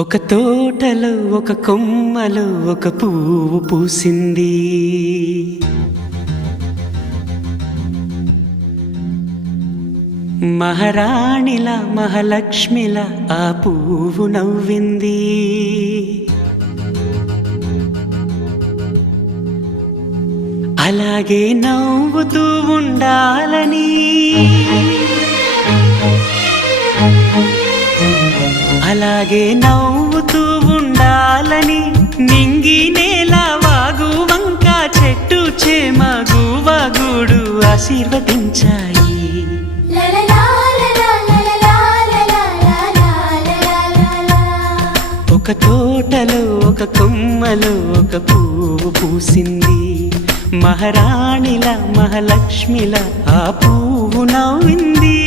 ఒక తోటలో ఒక కొమ్మలో ఒక పువ్వు పూసింది. మహారాణిల మహాలక్ష్మిల ఆ పువ్వు నవ్వింది. అలాగే నవ్వుతూ ఉండాలని, అలాగే నవ్వుతూ ఉండాలని నింగి నేల వాగు వంక చెట్టు చేమ గువగూడు ఆశీర్వదించాయి. ఒక తోటలో ఒక కొమ్మలో ఒక పువ్వు పూసింది. మహారాణిల మహాలక్ష్మిల ఆ పువ్వు నవ్వింది.